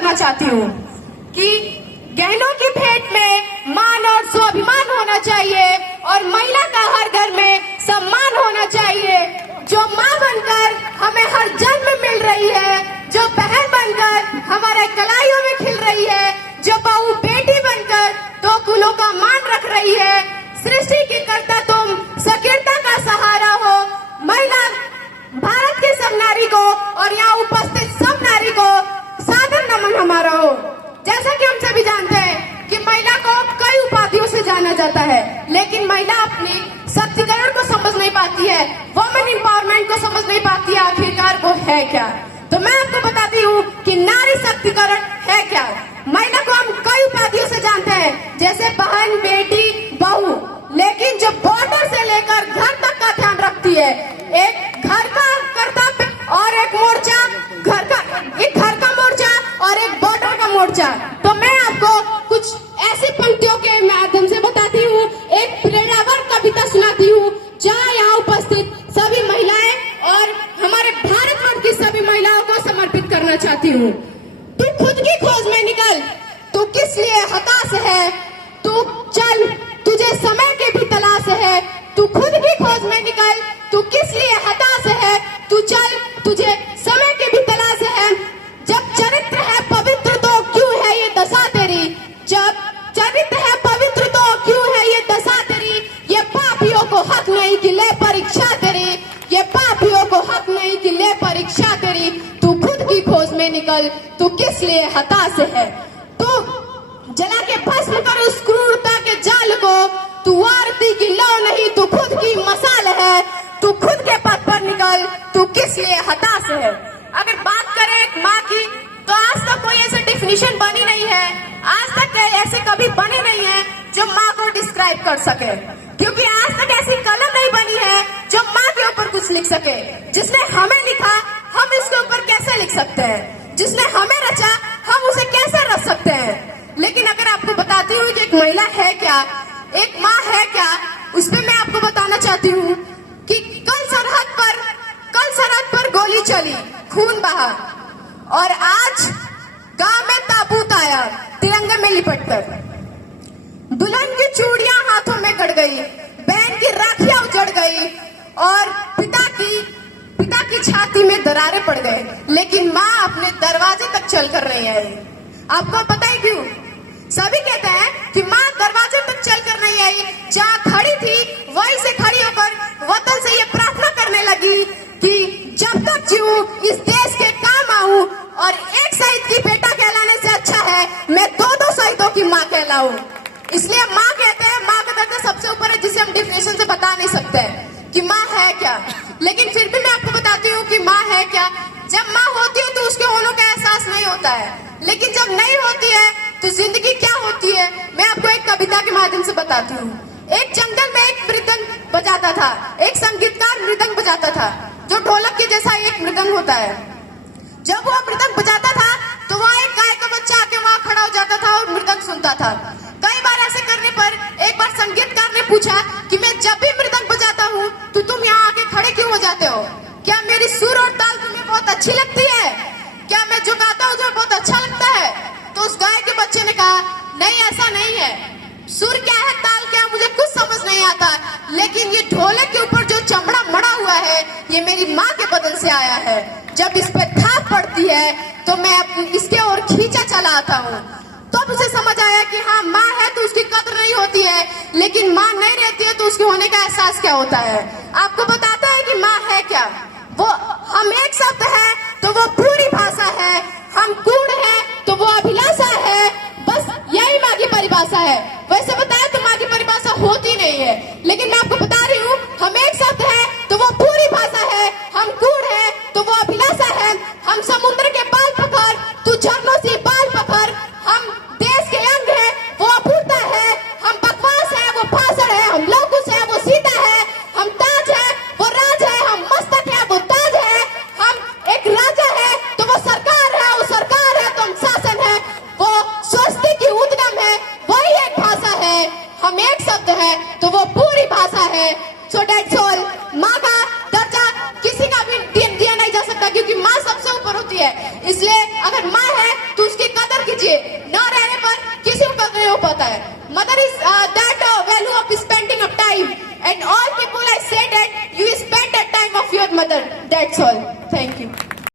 करना चाहती हूँ कि गहनों की भेंट में मान और स्वाभिमान होना चाहिए और महिला का हर घर में सम्मान होना चाहिए। जो माँ बनकर हमें हर जन्म मिल रही है, जो बहन बनकर हमारे कलाइयों में खिल रही है, जो बहू बेटी बनकर दो कुलों का मान रख रही है, सृष्टि की कर्ता तुम सकीर्ता का सहारा हो। महिला भारत की सब नारी को और यहाँ उपस्थित सब नारी को सादर नमन हमारा हो। जैसा कि हम सभी जानते हैं कि महिला को कई उपाधियों से जाना जाता है, लेकिन महिला अपनी सशक्तिकरण को समझ नहीं पाती है, वुमेन एम्पावरमेंट को समझ नहीं पाती है, आखिरकार वो है क्या। तो मैं आपको बताती हूँ कि नारी शक्तिकरण है क्या। महिला को हम कई उपाधियों से जानते हैं, जैसे बहन, बेटी, बहू, लेकिन जो बॉर्डर से लेकर घर तक का ध्यान रखती है, एक घर का कर्तव्य और एक मोर्चा, एक घर का मोर्चा और एक बॉर्डर का मोर्चा। तो मैं आपको कुछ ऐसी पंक्तियों के माध्यम से बताती हूँ, एक प्रेरणावर कविता सुनाती हूँ, जहाँ यहाँ उपस्थित सभी महिलाएं और हमारे भारतवर्ष की सभी महिलाओं को समर्पित करना चाहती हूँ। तू खुद की खोज में निकल, तू किस लिए हताश है, तू चल, तुझे समय की भी तलाश है। तू खुद की खोज में निकल, तू किस लिए हताश है, तू चल, तुझे समय की भी तलाश है। जब चरित्र है पवित्र तो क्यों है ये दशा तेरी, जब चरित्र है पवित्र तो क्यों है ये दशा तेरी। ये पापियों को हक नहीं कि ले परीक्षा तेरी, ये पापियों को हक नहीं कि ले परीक्षा तेरी। तू खुद की खोज में निकल, तू किस लिए हताश है। तू जला के भस्म कर उस क्रूरता के जाल को, तू आरती की लौ नहीं, तू खुद की मसाल है। तू खुद के पथ पर निकल, तू किस लिए हताश है। अगर बात करें एक माँ की, तो आज तक कोई ऐसी डिफिनीशन बनी नहीं है, आज तक ऐसे कभी बने नहीं है जो माँ को डिस्क्राइब कर सके, क्योंकि आज तक ऐसी कलम नहीं बनी है जो माँ के ऊपर कुछ लिख सके। जिसने हमें लिखा, हम इसके ऊपर कैसे लिख सकते हैं, जिसने हमें रचा, हम उसे कैसे रच सकते हैं। लेकिन अगर आपको बताती हूँ कि एक महिला है क्या, एक माँ है क्या, उसमें मैं आपको बताना चाहती हूँ कि कल सरहद पर गोली चली, खून बहा, और आज गांव में ताबूत आया तिरंगे में लिपटकर। दुल्हन की चूड़ियां हाथों में गड़ गई, बहन की राखियां उजड़ गई और पिता की छाती में दरारें पड़ गए, लेकिन माँ अपने दरवाजे तक चल कर नहीं आई। आपको पता है क्यों? सभी कहते हैं कि माँ दरवाजे तक चल कर नहीं आई, जहाँ खड़ी थी वहीं से खड़ी होकर वतन से ये प्रार्थना करने लगी कि जब तक जीऊं इस देश के काम आऊं, और एक शहीद की बेटा कहलाने से अच्छा है मैं दो शहीदों की माँ कहलाऊं। इसलिए माँ कहते हैं, माँ का दर्जा सबसे ऊपर है, जिसे हम डिफिनेशन से बता नहीं सकते कि माँ है क्या। लेकिन फिर भी मैं आपको बताती हूँ कि माँ है क्या। जब माँ होती है तो उसके होने का एहसास नहीं होता है, लेकिन जब नहीं होती है तो जिंदगी क्या होती है, मैं आपको एक कविता के माध्यम से बताती हूँ। एक जंगल में एक मृदंग बजाता था, एक संगीतकार मृदंग बजाता था, जो ढोलक के जैसा एक मृदंग होता है। जब वो मृदंग बजाता था तो वहाँ एक गाय का बच्चा आके वहाँ खड़ा हो जाता था और मृदंग सुनता था। कई बार ऐसे करने पर एक बार संगीतकार ने पूछा कि मैं जब भी मृदंग बजाता हूँ तो तुम यहाँ आके खड़े क्यों हो जाते हो, क्या मेरी सुर और ताल तुम्हें बहुत अच्छी लगती है, क्या मैं जो गाता हूँ तुम्हें बहुत अच्छा लगता है। तो उस गाय के बच्चे ने कहा, नहीं ऐसा नहीं है, सुर क्या है, ताल क्या, मुझे कुछ समझ नहीं आता, लेकिन ये ढोलक के ऊपर जो चमड़ा मड़ा हुआ है ये मेरी माँ के बदन से आया है। जब इस पे थाप पड़ती है तो मैं इसके ओर खींचा चला आता हूँ। तब उसे समझ आया कि हाँ, माँ है तो उसकी कदर नहीं होती है, लेकिन माँ नहीं रहती है तो उसके होने का एहसास क्या होता है। आपको बताता है कि माँ है क्या। वो हम एक शब्द है तो वो पूरी भाषा है, हम कूड़ है तो वो अभिलाषा है, बस यही माँ की परिभाषा है। वैसे बताया तो माँ की परिभाषा होती नहीं है, लेकिन मैं आपको बता रही हूँ, हम एक शब्द है तो वो पूरी भाषा है, हम कूड़ है तो वो अभिलाषा है, हम समुद्र के बाल पकड़, तू झरनों से बाल पकड़, हम देश के अंग है वो अपूर्ता है, हम बकवास है वो भाषण है, हम लौकुश है वो सीता है, हम ताज है वो राज है, हम मस्तक है वो ताज है, हम एक राजा है तो वो सरकार है, वो सरकार है तो हम शासन है, वो स्वस्ति की उद्गम है, वही एक भाषा है। हम एक शब्द है तो वो पूरी भाषा है। So that's all. माँ का दर्जा किसी का भी दिया नहीं जा सकता, क्योंकि माँ सबसे ऊपर होती है। इसलिए अगर माँ है तो उसकी होता है। Mother is that